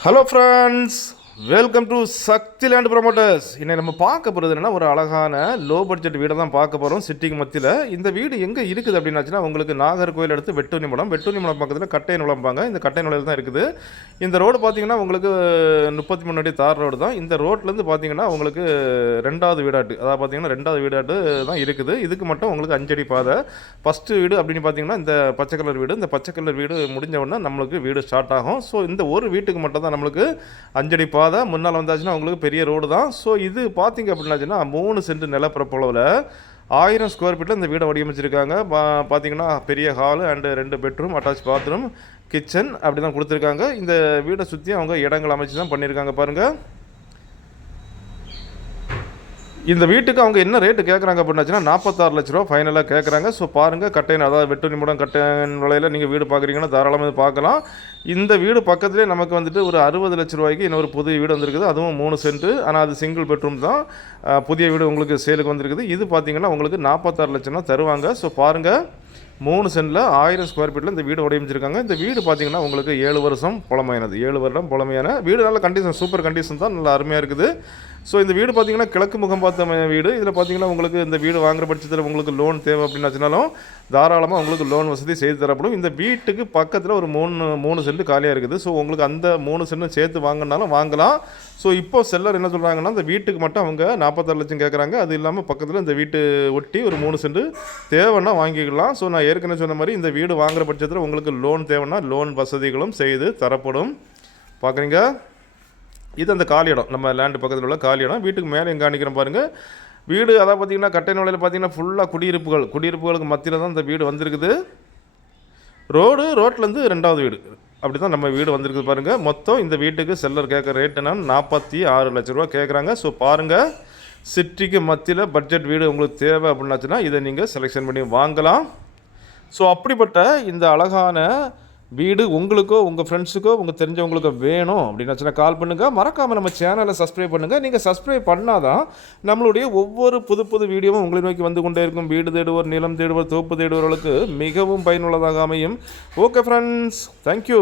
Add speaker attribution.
Speaker 1: Hello friends welcome to Sakthi land promoters இன்னை நம்ம பார்க்க போகிறது என்னன்னா ஒரு அழகான லோ பட்ஜெட் வீடை தான் பார்க்க போகிறோம் சிட்டிக்கு மத்தியில். இந்த வீடு எங்கே இருக்குது அப்படின்னாச்சுன்னா உங்களுக்கு நாகர்கோயில் எடுத்து வெட்டூனி மலம் வெட்டுனி மலம் பக்கத்தில் கட்டை நுழம்பாங்க இந்த கட்டை நுழையில் தான் இருக்குது. இந்த ரோடு பார்த்தீங்கன்னா உங்களுக்கு முப்பத்தி மூணு அடி தார் ரோடு தான். இந்த ரோட்லேருந்து பார்த்தீங்கன்னா உங்களுக்கு ரெண்டாவது வீடாட்டு. அதாவது பார்த்தீங்கன்னா ரெண்டாவது வீடாட்டு தான் இருக்குது. இதுக்கு மட்டும் உங்களுக்கு அஞ்சடி பாதை. ஃபஸ்ட்டு வீடு அப்படின்னு பார்த்தீங்கன்னா இந்த பச்சை கலர் வீடு. இந்த பச்சை கலர் வீடு முடிஞ்ச உடனே நம்மளுக்கு வீடு ஸ்டார்ட் ஆகும். ஸோ இந்த ஒரு வீட்டுக்கு மட்டும் தான் நம்மளுக்கு அஞ்சடி பாதை முன்னால் வந்தாச்சுன்னா உங்களுக்கு பெரிய ரோடு தான். ஸோ இது பார்த்தீங்க அப்படின்னாச்சுன்னா மூணு சென்ட் நிலப்பரப்பளவில் ஆயிரம் ஸ்கொயர் ஃபீட்டில் இந்த வீடை வடிவமைச்சிருக்காங்க. பா பார்த்தீங்கன்னா பெரிய ஹாலு அண்டு ரெண்டு பெட்ரூம் அட்டாச் பாத்ரூம் கிச்சன் அப்படி தான் கொடுத்துருக்காங்க. இந்த வீடை சுற்றி அவங்க இடங்கள் அமைச்சு தான் பண்ணியிருக்காங்க பாருங்கள் இந்த வீட்டுக்கு அவங்க என்ன ரேட்டு கேட்குறாங்க அப்படின்னாச்சுன்னா நாற்பத்தாறு லட்ச ரூபா ஃபைனலாக கேட்குறாங்க ஸோ பாருங்கள் கட்டைன் அதாவது வெட்டு நிமிடம் கட்டையின் விலையில் நீங்கள் வீடு பார்க்குறீங்கன்னா தாராளமாக பார்க்கலாம். இந்த வீடு பக்கத்துலேயே நமக்கு வந்துட்டு ஒரு அறுபது லட்ச ரூபாய்க்கு இன்னொரு புதிய வீடு வந்திருக்குது. அதுவும் மூணு சென்ட்டு ஆனால் அது சிங்கிள் பெட்ரூம் தான். புதிய வீடு உங்களுக்கு சேலுக்கு வந்திருக்குது. இது பார்த்தீங்கன்னா உங்களுக்கு நாற்பத்தாறு லட்சம்னா தருவாங்க. ஸோ பாருங்கள் மூணு சென்டில் ஆயிரம் ஸ்கொயர் ஃபீட்டில் இந்த வீடு வடிவமைச்சிருக்காங்க இந்த வீடு பார்த்தீங்கன்னா உங்களுக்கு ஏழு வருஷம் பழமையானது ஏழு வருடம் பழமையான வீடு. நல்ல கண்டிஷன் சூப்பர் கண்டிஷன் தான். நல்லா அருமையாக இருக்குது. ஸோ இந்த வீடு பார்த்தீங்கன்னா கிழக்கு முகம் பார்த்த வீடு. இதில் பார்த்தீங்கன்னா உங்களுக்கு இந்த வீடு வாங்குற பட்சத்தில் உங்களுக்கு லோன் தேவை அப்படின்னாச்சுனாலும் தாராளமாக உங்களுக்கு லோன் வசதி செய்து தரப்படும். இந்த வீட்டுக்கு பக்கத்தில் ஒரு மூணு மூணு சென்ட் காலியாக இருக்குது. ஸோ உங்களுக்கு அந்த மூணு சென்ட் சேர்த்து வாங்கினாலும் வாங்கலாம். ஸோ இப்போ செல்லர் என்ன சொல்கிறாங்கன்னா அந்த வீட்டுக்கு மட்டும் அவங்க நாற்பத்தாறு லட்சம் கேட்குறாங்க அது இல்லாமல் பக்கத்தில் இந்த வீட்டு ஒட்டி ஒரு மூணு சென்ட் தேவைன்னா வாங்கிக்கலாம். ஸோ நான் ஏற்கனவே சொன்ன மாதிரி இந்த வீடு வாங்குற பட்சத்தில் உங்களுக்கு லோன் தேவைன்னா லோன் வசதிகளும் செய்து தரப்படும். பார்க்குறீங்க இது அந்த காலி இடம். நம்ம லேண்டு பக்கத்தில் உள்ள காலி இடம். வீட்டுக்கு மேலே எங்கே காணிக்கிறோம் பாருங்கள் வீடு அதாவது பார்த்தீங்கன்னா கட்டை நுழையில் பார்த்தீங்கன்னா ஃபுல்லாக குடியிருப்புகள். குடியிருப்புகளுக்கு மத்தியில் தான் இந்த வீடு வந்திருக்குது. ரோடு ரோட்லேருந்து ரெண்டாவது வீடு. அப்படி தான் நம்ம வீடு வந்திருக்குது பாருங்கள் மொத்தம் இந்த வீட்டுக்கு செல்லர் கேட்குற ரேட் என்னன்னு நாற்பத்தி ஆறு லட்ச ரூபா கேட்குறாங்க. ஸோ பாருங்கள் சிட்டிக்கு மத்தியில் பட்ஜெட் வீடு உங்களுக்கு தேவை அப்படின்னாச்சுன்னா இதை நீங்கள் செலெக்ஷன் பண்ணி வாங்கலாம். ஸோ அப்படிப்பட்ட இந்த அழகான வீடு உங்களுக்கோ உங்கள் ஃப்ரெண்ட்ஸுக்கோ உங்கள் தெரிஞ்சவங்களுக்கோ வேணும் அப்படின்னாச்சுன்னா கால் பண்ணுங்கள் மறக்காமல் நம்ம சேனலை சப்ஸ்கிரைப் பண்ணுங்கள் நீங்கள் சப்ஸ்கிரைப் பண்ணாதான் நம்மளுடைய ஒவ்வொரு புது புது வீடியோவும் உங்களை நோக்கி வந்து கொண்டே இருக்கும். வீடு தேடுவோர் நிலம் தேடுவோர் தோப்பு தேடுவோர்களுக்கு மிகவும் பயனுள்ளதாக அமையும். Okay friends thank you